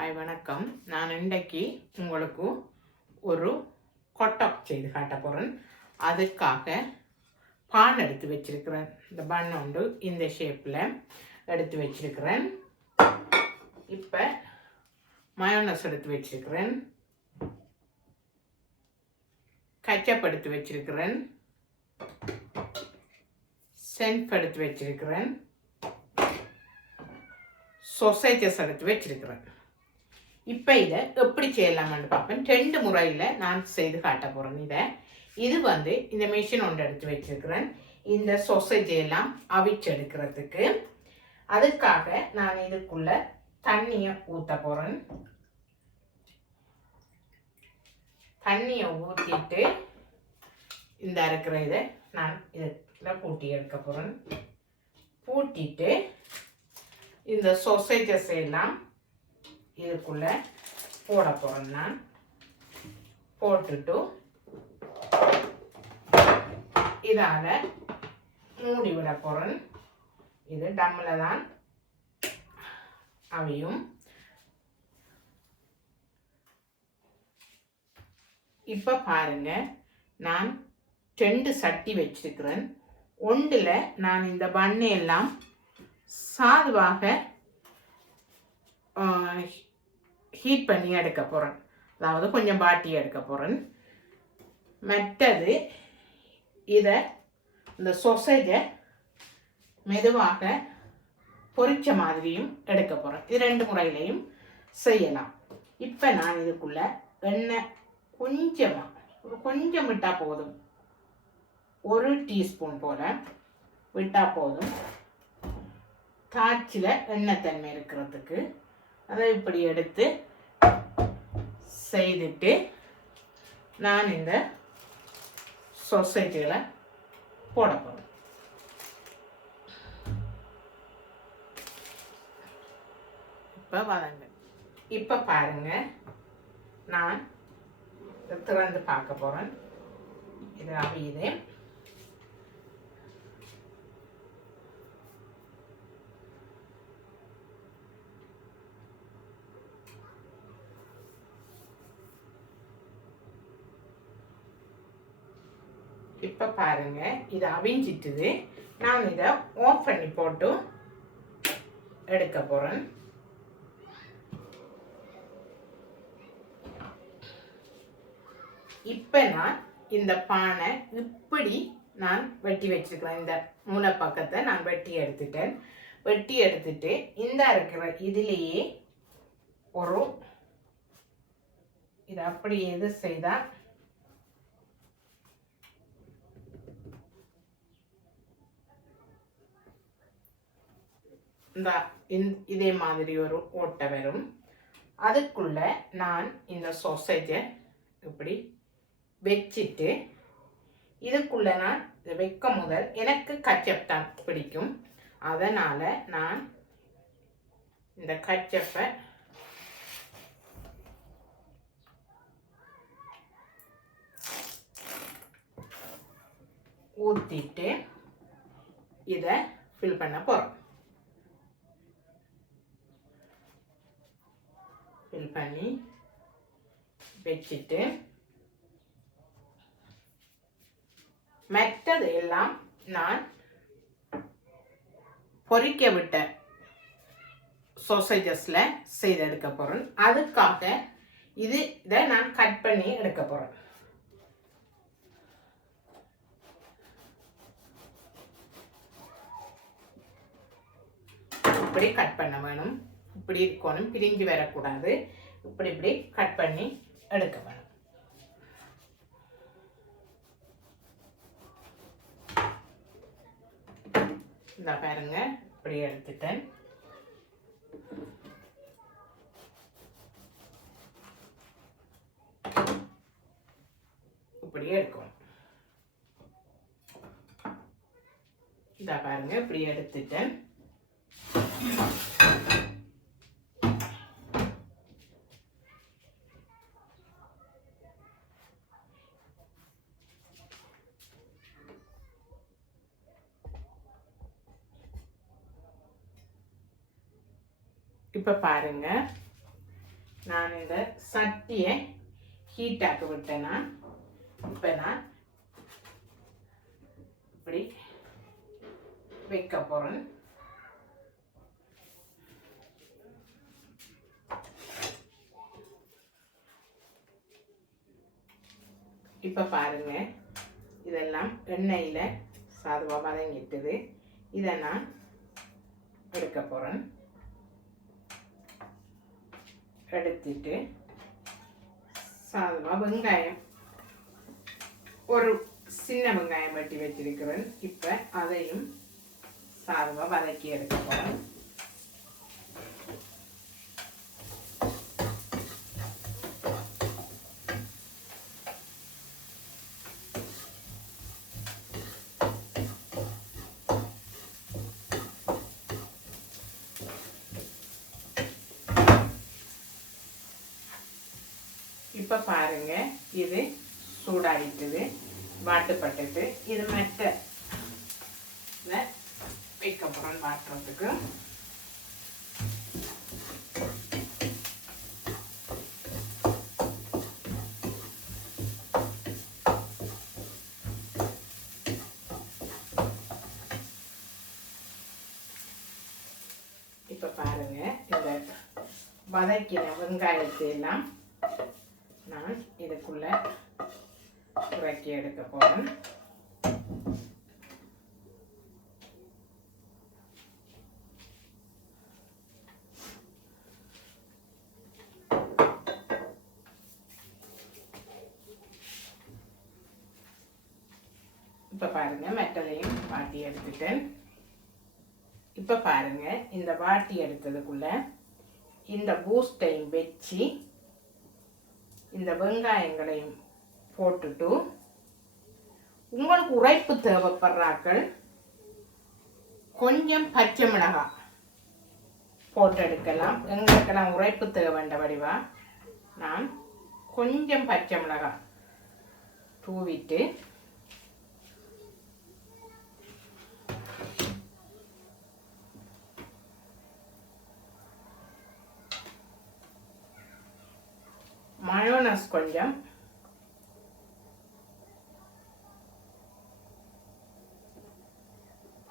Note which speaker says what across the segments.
Speaker 1: Hi வணக்கம். நான் இன்றைக்கு உங்களுக்கு ஒரு கொட்டப் செய்து காட்ட போகிறேன் அதுக்காக பான் எடுத்து வச்சிருக்கிறேன். இந்த பன் உண்டு இந்த ஷேப்பில் எடுத்து வச்சிருக்கிறேன். இப்போ மயோனஸ் எடுத்து வச்சிருக்கிறேன். கச்சப் எடுத்து வச்சிருக்கிறேன். சென்ஃப் எடுத்து வச்சிருக்கிறேன். சொசைட்டஸ் எடுத்து வச்சிருக்கிறேன். இப்போ இதை எப்படி செய்யலாம்னு பார்ப்பேன். ரெண்டு முறையில் நான் செய்து காட்ட போகிறேன் இதை. இது வந்து இந்த மிஷின் ஒன்று எடுத்து வச்சிருக்கிறேன். இந்த சொசைட்டி எல்லாம் அவிச்செடுக்கிறதுக்கு அதுக்காக நான் இதுக்குள்ள தண்ணியை ஊற்ற போகிறேன் தண்ணியை ஊற்றிட்டு இந்த இருக்கிற இதை நான் இதில் பூட்டி எடுக்க போகிறேன் பூட்டிட்டு இந்த சொசைட்டிஸ் எல்லாம் இதுக்குள்ளே போட போகிறேன் நான். போட்டுட்டு இதால் மூடி விட போகிறேன் இது டம்மில் தான் அவையும். இப்போ பாருங்க நான் ரெண்டு சட்டி வச்சிருக்கிறேன். ஒன்றில் நான் இந்த பண்ணை எல்லாம் சாதுவாக ஹீட் பண்ணி எடுக்க போகிறேன் அதாவது கொஞ்சம் பாட்டி எடுக்க போகிறேன் மற்றது இதை இந்த சொசைஜை மெதுவாக பொறிச்ச மாதிரியும் எடுக்க போகிறேன் இது ரெண்டு முறையிலையும் செய்யலாம். இப்போ நான் இதுக்குள்ள எண்ணெய் கொஞ்சமாக ஒரு கொஞ்சம் விட்டால் போதும். ஒரு டீஸ்பூன் போல் விட்டால் போதும். காய்ச்சில் எண்ணெய் தன்மை இருக்கிறதுக்கு அதை இப்படி எடுத்து செய்துட்டு நான் இந்த சொசைட்டியில் போட போகிறேன் இப்போ வதங்க இப்போ பாருங்க. நான் திறந்து பார்க்க போகிறேன் இது அவியுது. இப்போ பாருங்க இது அவிஞ்சிட்டுது. நான் இதை ஆஃப் பண்ணி போட்டு எடுக்க போகிறேன் இப்போ நான் இந்த பானை இப்படி நான் வெட்டி வச்சுருக்கிறேன். இந்த மூளை பக்கத்தை நான் வெட்டி எடுத்துட்டேன். வெட்டி எடுத்துட்டு இந்த இருக்கிற இதுலேயே ஒரு இது அப்படி எது செய்தால் இந்த இதே மாதிரி ஒரு ஓட்டை வரும். அதுக்குள்ள நான் இந்த சொசைஜை இப்படி வச்சிட்டு இதுக்குள்ள நான் இதை வைக்க முதல் எனக்கு கச்சப் தான் பிடிக்கும். அதனால் நான் இந்த கச்சப்பை ஊற்றிட்டு இதை ஃபில் பண்ண போகிறோம் ஃபில் பண்ணி வச்சுட்டு மற்றது எல்லாம் நான் பொறிக்க விட்ட சோசேஜஸில் செய்து எடுக்க போகிறேன் அதுக்காக இது இதை நான் கட் பண்ணி எடுக்க போகிறேன் இப்படி கட் பண்ண வேணும். இப்படி இருக்கணும் பிரிஞ்சு வரக்கூடாது. இப்படி இப்படி கட் பண்ணி எடுக்க வேணும். இந்த பாருங்க இப்படி எடுத்துட்டேன். இப்படியே இருக்கும் இதா பாருங்க இப்படி எடுத்துட்டேன். இப்போ பாருங்க. நான் இந்த சட்டியை ஹீட்டாக்க விட்டேன்னா இப்போ நான் இப்படி வைக்க போகிறேன் இப்போ பாருங்க. இதெல்லாம் எண்ணெயில் சாதுவாக வதங்கிட்டுது. இதை நான் எடுக்க போகிறேன் எடுத்துட்டு சாதமாக வெங்காயம் ஒரு சின்ன வெங்காயம் வெட்டி வச்சிருக்கிறேன் இப்போ அதையும் சாதமாக வதக்கி எடுக்க போகிறேன் இப்போ பாருங்க. இது சூடாயிட்டுது வாட்டுப்பட்டது. இது மெட்ட வைக்க போகிறோம் வாட்டுறதுக்கு. இப்போ பாருங்க இந்த வதக்கின வெங்காயத்தை எல்லாம் இதுக்குள்ளே இறக்கி எடுக்க போகிறேன் இப்போ பாருங்க மெட்டலையும் வாட்டி எடுத்துட்டேன் இப்போ பாருங்க இந்த வாட்டி எடுத்ததுக்குள்ள இந்த பூஸ்டையும் வச்சு இந்த வெங்காயங்களையும் போட்டுட்டு உங்களுக்கு உரைப்பு தேவைப்படுறாக்கள் கொஞ்சம் பச்சை மிளகாய் போட்டு எடுக்கலாம் எங்களுக்கெல்லாம் உரைப்பு தேவைண்ட வடிவா நான் கொஞ்சம் பச்சை மிளகாய் தூவிட்டு மயோனஸ் கொஞ்சம்.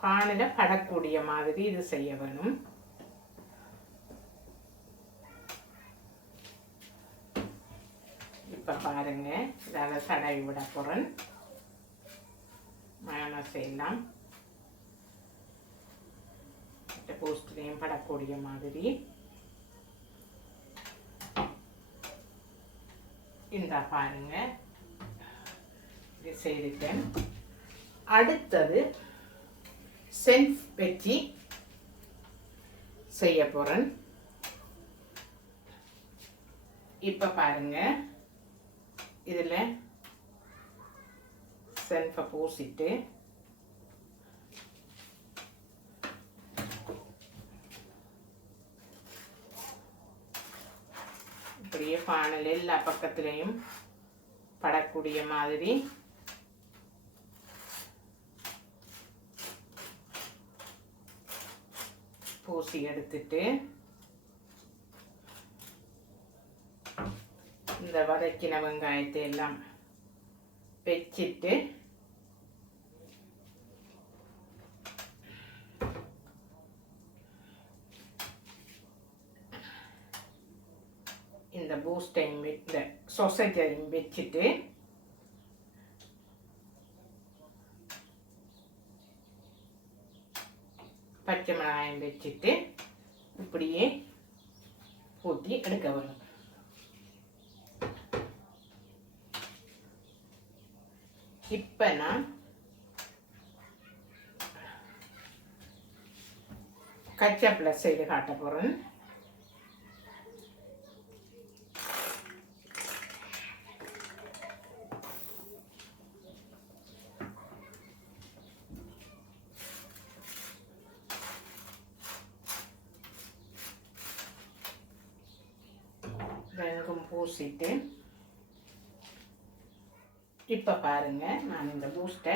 Speaker 1: பானில் படக்கூடிய மாதிரி இது செய்ய வேணும். இப்போ பாருங்க இதை தடவி விட போகிறேன் மயோனஸ் எல்லாம். போஸ்ட்லேயும் படக்கூடிய மாதிரி. இந்தா பாருங்க. இது செய்துட்டேன். அடுத்தது சென்ஃப் வச்சு செய்ய போகிறேன் இப்போ பாருங்க. இதில் சென்ஃபை பூசிட்டு இப்படியே எல்லா பக்கத்துலேயும் படக்கூடிய மாதிரி. பூசி எடுத்துட்டு இந்த வதக்கின வெங்காயத்தை எல்லாம் வச்சிட்டு இந்த பூஸ்டையும் இந்த சொசைட்டியும் வச்சுட்டு பச்சை மிளகாயம் வச்சுட்டு இப்படியே ஊற்றி எடுக்க வேணும் இப்போ நான் கச்சப்பில் செய்து காட்ட போகிறேன் பூசிட்டு இப்போ பாருங்க நான் இந்த பூஸ்ட்டை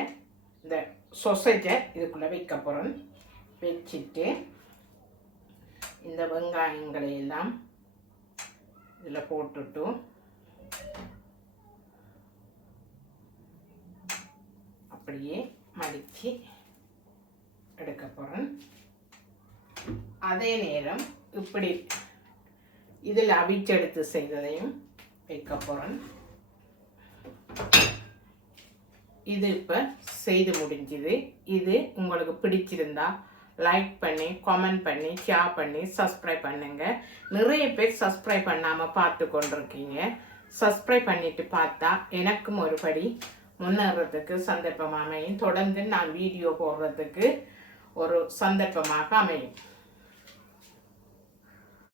Speaker 1: இந்த சொசைட்டை இதுக்குள்ளே வைக்க போகிறேன் வச்சுட்டு இந்த வெங்காயங்களை எல்லாம் இதில் போட்டுட்டு அப்படியே மடித்து எடுக்க போகிறேன் அதே நேரம் இப்படி இதில் அவிச்செடுத்து செய்ததையும் வைக்க போகிறேன் இது இப்போ செய்து முடிஞ்சுது. இது உங்களுக்கு பிடிச்சிருந்தா லைக் பண்ணி கமெண்ட் பண்ணி ஷேர் பண்ணி சப்ஸ்கிரைப் பண்ணுங்கள் நிறைய பேர் சப்ஸ்கிரைப் பண்ணாமல் பார்த்து கொண்டிருக்கீங்க. சப்ஸ்கிரைப் பண்ணிட்டு பார்த்தா எனக்கும் ஒருபடி முன்னேறதுக்கு சந்தர்ப்பம் அமையும். தொடர்ந்து நான் வீடியோ போடுறதுக்கு ஒரு சந்தர்ப்பமாக அமையும்.